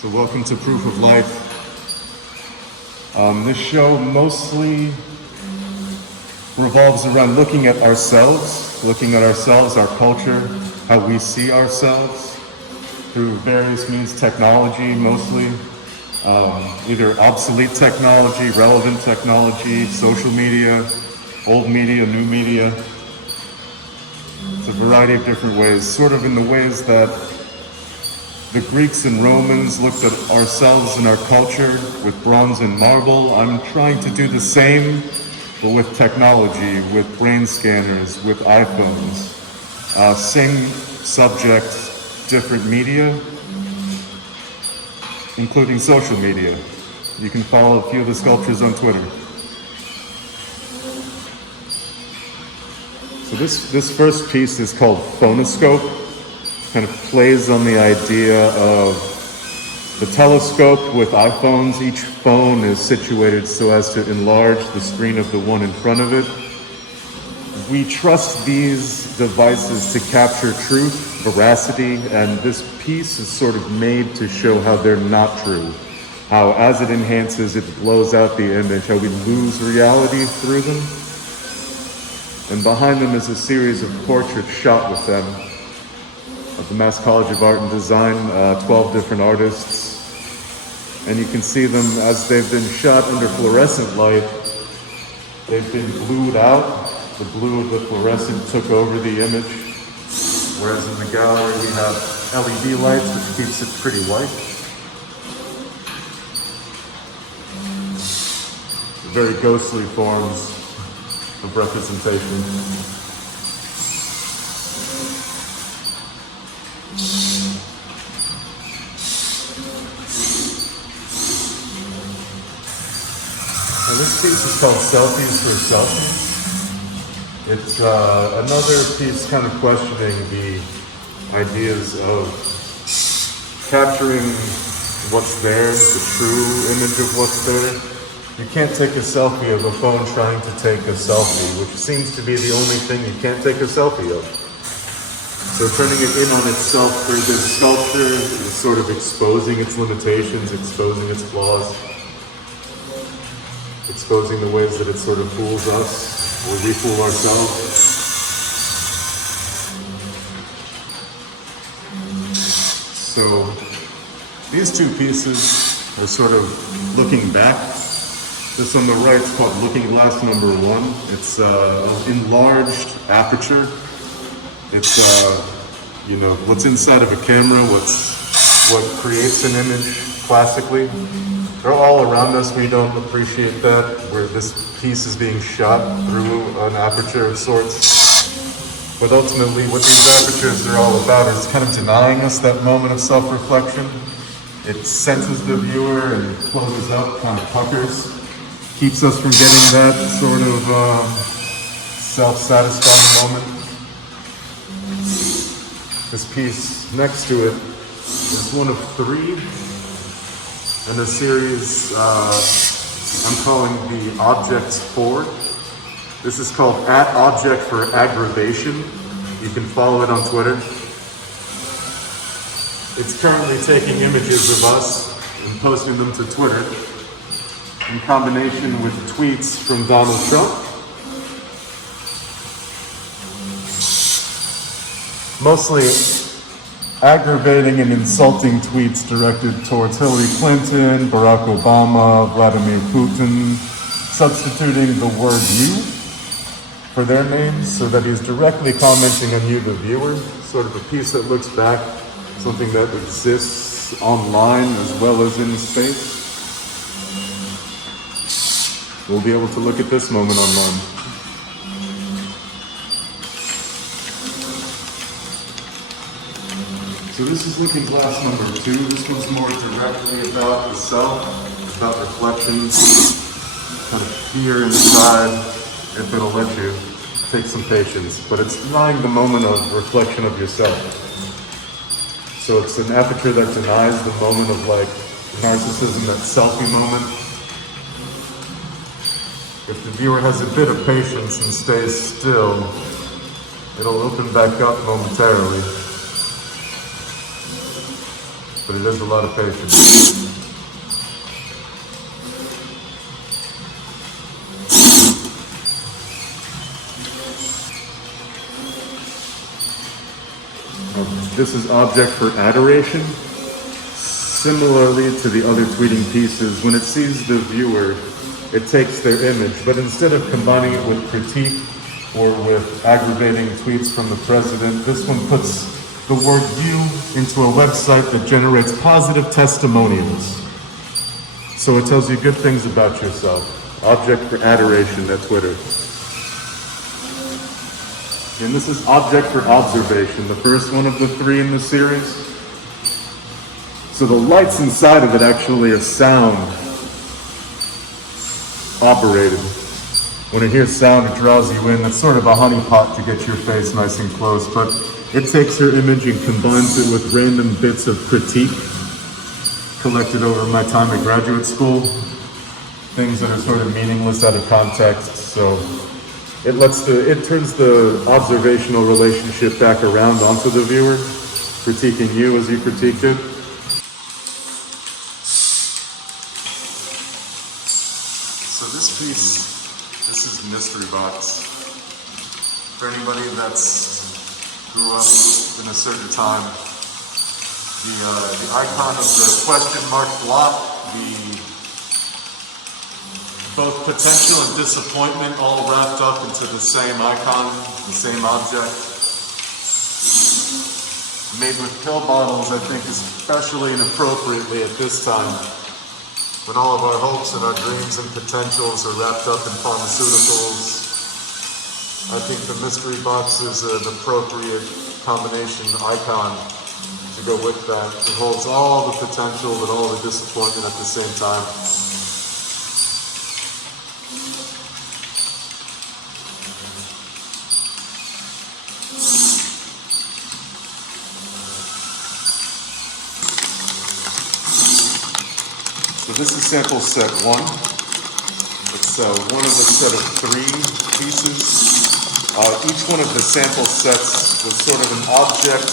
So welcome to Proof of Life. This show mostly revolves around looking at ourselves, our culture, how we see ourselves through various means, technology mostly, either obsolete technology, relevant technology, social media, old media, new media. It's a variety of different ways, sort of in the ways that the Greeks and Romans looked at ourselves and our culture with bronze and marble. I'm trying to do the same, but with technology, with brain scanners, with iPhones. Same subject, different media, including social media. You can follow a few of the sculptures on Twitter. So this first piece is called Phonoscope. Kind of plays on the idea of the telescope with iPhones. Each phone is situated so as to enlarge the screen of the one in front of it. We trust these devices to capture truth, veracity, and this piece is sort of made to show how they're not true. How as it enhances, it blows out the image, how we lose reality through them. And behind them is a series of portraits shot with them of the Mass College of Art and Design, 12 different artists. And you can see them as they've been shot under fluorescent light. They've been blued out. The blue of the fluorescent took over the image. Whereas in the gallery we have LED lights, which keeps it pretty white. Very ghostly forms of representation. This piece is called Selfies for Selfies. It's another piece kind of questioning the ideas of capturing what's there, the true image of what's there. You can't take a selfie of a phone trying to take a selfie, which seems to be the only thing you can't take a selfie of. So turning it in on itself for this sculpture is sort of exposing its limitations, exposing its flaws. Exposing the ways that it sort of fools us, or we fool ourselves. So these two pieces are sort of looking back. This on the right is called Looking Glass number 1. It's enlarged aperture. It's what's inside of a camera, what creates an image classically. They're all around us. We don't appreciate that, where this piece is being shot through an aperture of sorts. But ultimately, what these apertures are all about is kind of denying us that moment of self-reflection. It senses the viewer and closes up, kind of puckers, keeps us from getting that sort of self-satisfying moment. This piece next to it is one of 3. In a series I'm calling the Objects 4. This is called @Object for Aggravation. You can follow it on Twitter. It's currently taking images of us and posting them to Twitter in combination with tweets from Donald Trump. Mostly aggravating and insulting tweets directed towards Hillary Clinton, Barack Obama, Vladimir Putin, substituting the word "you" for their names so that he's directly commenting on you, the viewer. Sort of a piece that looks back, something that exists online as well as in space. We'll be able to look at this moment online. So this is Looking Glass number 2. This one's more directly about the self, about reflections, kind of fear inside, if it'll let you. Take some patience, but it's denying the moment of reflection of yourself. So it's an aperture that denies the moment of like narcissism, that selfie moment. If the viewer has a bit of patience and stays still, it'll open back up momentarily. but it is a lot of patience. This is object for adoration. Similarly to the other tweeting pieces, when it sees the viewer, it takes their image, but instead of combining it with critique or with aggravating tweets from the president, this one puts the word "you" into a website that generates positive testimonials. So it tells you good things about yourself. Object for adoration at Twitter. And this is object for observation, the first one of the three in the series. So the lights inside of it actually are sound operated. When it hears sound, it draws you in. It's sort of a honeypot to get your face nice and close, but it takes her image and combines it with random bits of critique collected over my time at graduate school. Things that are sort of meaningless out of context, so it turns the observational relationship back around onto the viewer, critiquing you as you critiqued it. So this is Mystery Box. For anybody that's grew up in a certain time, the icon of the question mark block, both potential and disappointment all wrapped up into the same icon, the same object. Made with pill bottles, I think, especially inappropriately at this time, when all of our hopes and our dreams and potentials are wrapped up in pharmaceuticals. I think the mystery box is an appropriate combination icon to go with that. It holds all the potential but all the disappointment at the same time. So this is sample set 1. It's one of a set of 3 pieces. Each one of the sample sets was sort of an object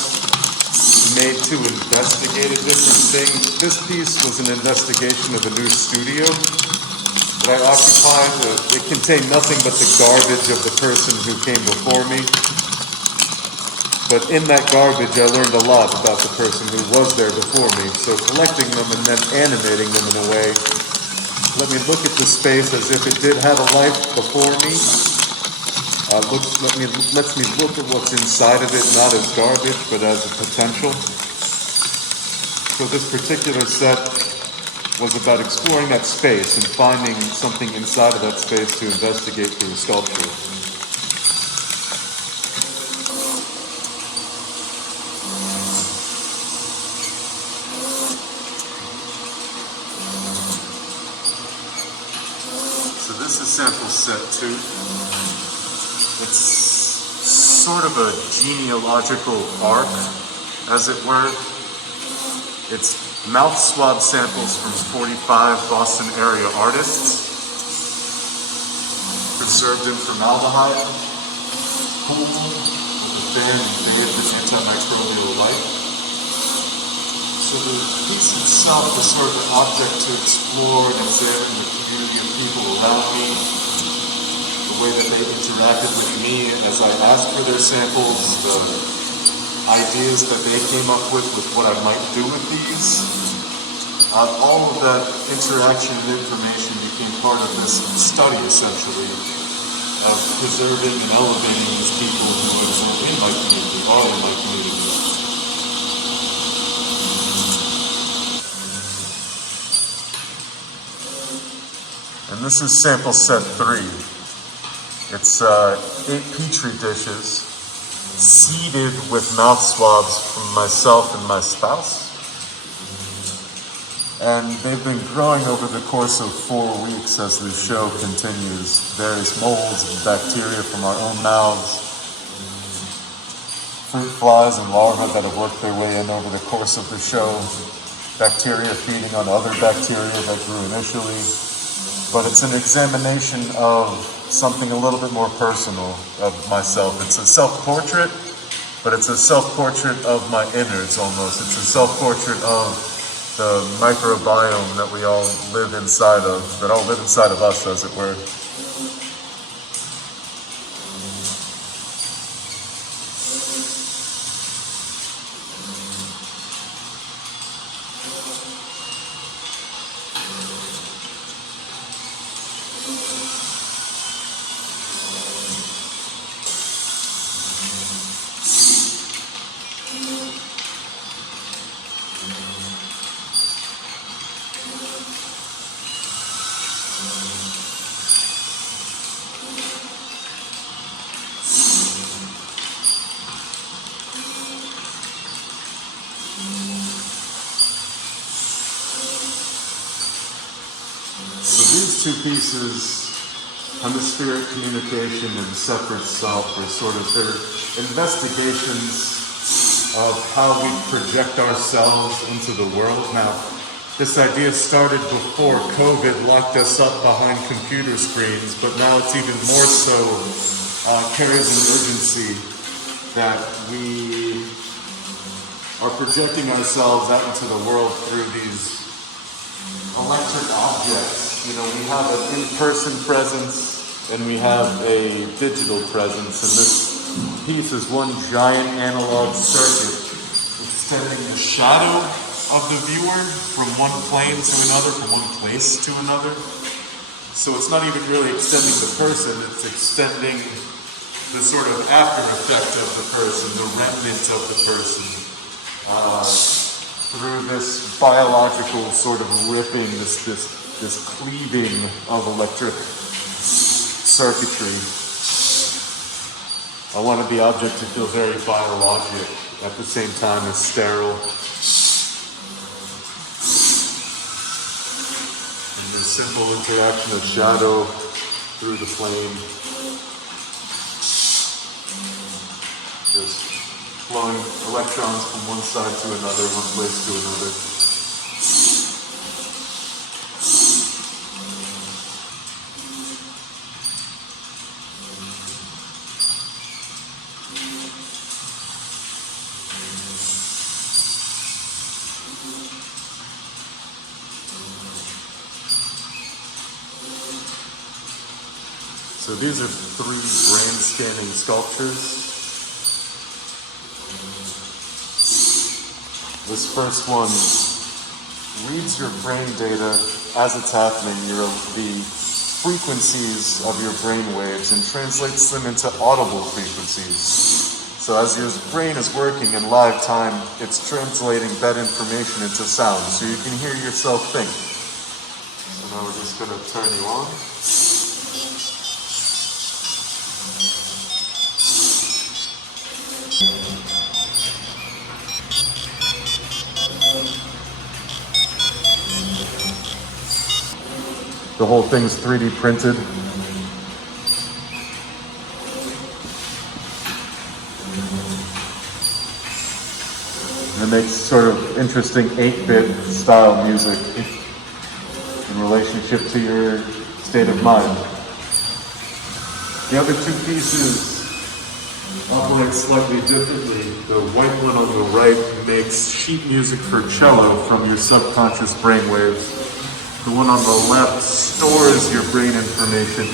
made to investigate a different thing. This piece was an investigation of a new studio that I occupied. It contained nothing but the garbage of the person who came before me. But in that garbage, I learned a lot about the person who was there before me. So collecting them and then animating them in a way, let me look at the space as if it did have a life before me. Lets me look at what's inside of it, not as garbage, but as a potential. So this particular set was about exploring that space and finding something inside of that space to investigate through a sculpture. So this is sample set 2. It's sort of a genealogical arc, as it were. It's mouth swab samples from 45 Boston area artists, preserved in formaldehyde, cooled with a fan and bathed in antimicrobial light. So the piece itself is sort of an object to explore and examine the community of people around me, the way that they interacted with me as I asked for their samples, the ideas that they came up with what I might do with these. All of that interaction and information became part of this study, essentially, of preserving and elevating these people who are in my community, are in my community. And this is sample set 3. It's 8 petri dishes seeded with mouth swabs from myself and my spouse. And they've been growing over the course of 4 weeks as the show continues. Various molds and bacteria from our own mouths, fruit flies and larvae that have worked their way in over the course of the show, bacteria feeding on other bacteria that grew initially. But it's an examination of something a little bit more personal of myself. It's a self-portrait, but it's a self-portrait of my innards almost. It's a self-portrait of the microbiome that we all live inside of, that all live inside of us, as it were. Two pieces, hemispheric communication and separate self, are sort of their investigations of how we project ourselves into the world. Now, this idea started before COVID locked us up behind computer screens, but now it's even more so carries an urgency that we are projecting ourselves out into the world through these electric objects. You know, we have an in-person presence and we have a digital presence, and this piece is one giant analog circuit extending the shadow of the viewer from one plane to another, from one place to another. So it's not even really extending the person, it's extending the sort of after effect of the person, the remnant of the person, through this biological sort of ripping, this cleaving of electric circuitry. I wanted the object to feel very biologic, at the same time as sterile. And the simple interaction of shadow through the plane. Just flowing electrons from one side to another, one place to another. So these are 3 brain scanning sculptures. This first one reads your brain data as it's happening, the frequencies of your brain waves, and translates them into audible frequencies. So as your brain is working in live time, it's translating that information into sound, so you can hear yourself think. So now we're just going to turn you on. The whole thing's 3D printed. And it makes sort of interesting 8-bit style music in relationship to your state of mind. The other 2 pieces operate slightly differently. The white one on the right makes sheet music for cello from your subconscious brainwaves. The one on the left stores your brain information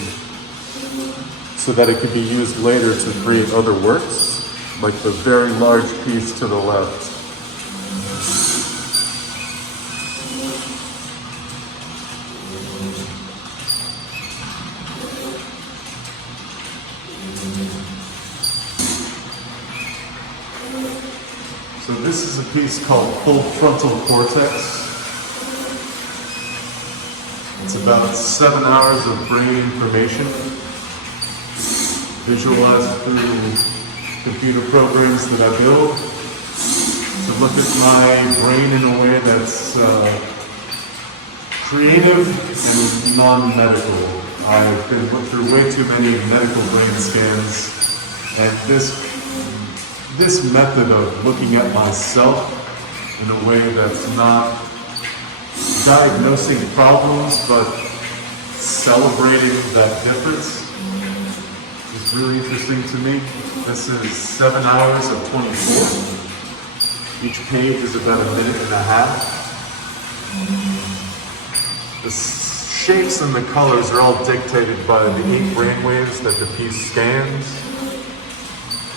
so that it can be used later to create other works, like the very large piece to the left. So this is a piece called Full Frontal Cortex. It's about 7 hours of brain information, visualized through computer programs that I build, to look at my brain in a way that's creative and non-medical. I've been through way too many medical brain scans, and this method of looking at myself in a way that's not diagnosing problems, but celebrating that difference, is really interesting to me. This is 7 hours of 24. Each page is about a minute and a half. The shapes and the colors are all dictated by the 8 brainwaves that the piece scans.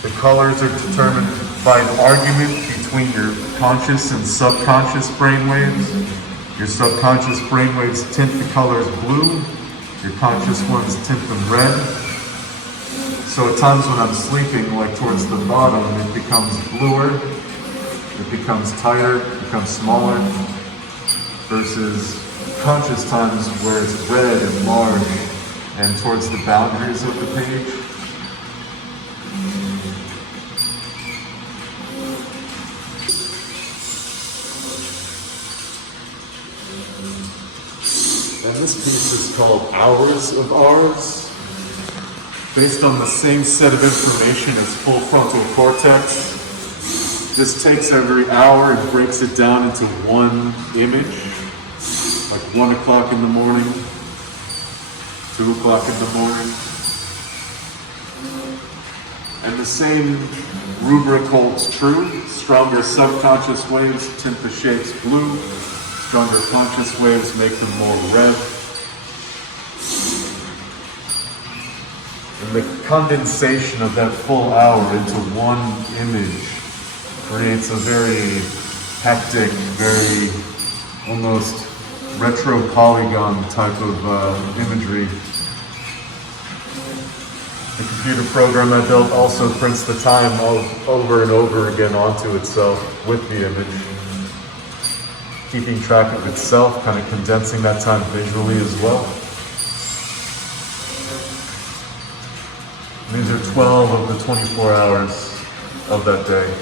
The colors are determined by an argument between your conscious and subconscious brainwaves. Your subconscious brainwaves tint the colors blue. Your conscious ones tint them red. So at times when I'm sleeping, like towards the bottom, it becomes bluer, it becomes tighter, it becomes smaller, versus conscious times where it's red and large and towards the boundaries of the page. And this piece is called Hours of Ours, based on the same set of information as full frontal cortex. This takes every hour and breaks it down into one image, like 1 o'clock in the morning, 2 o'clock in the morning. And the same rubric holds true. Stronger subconscious waves tint the shapes blue. Stronger conscious waves make them more red. And the condensation of that full hour into one image creates a very hectic, very almost retro polygon type of imagery. The computer program I built also prints the time over and over again onto itself with the image, keeping track of itself, kind of condensing that time visually as well. These are 12 of the 24 hours of that day.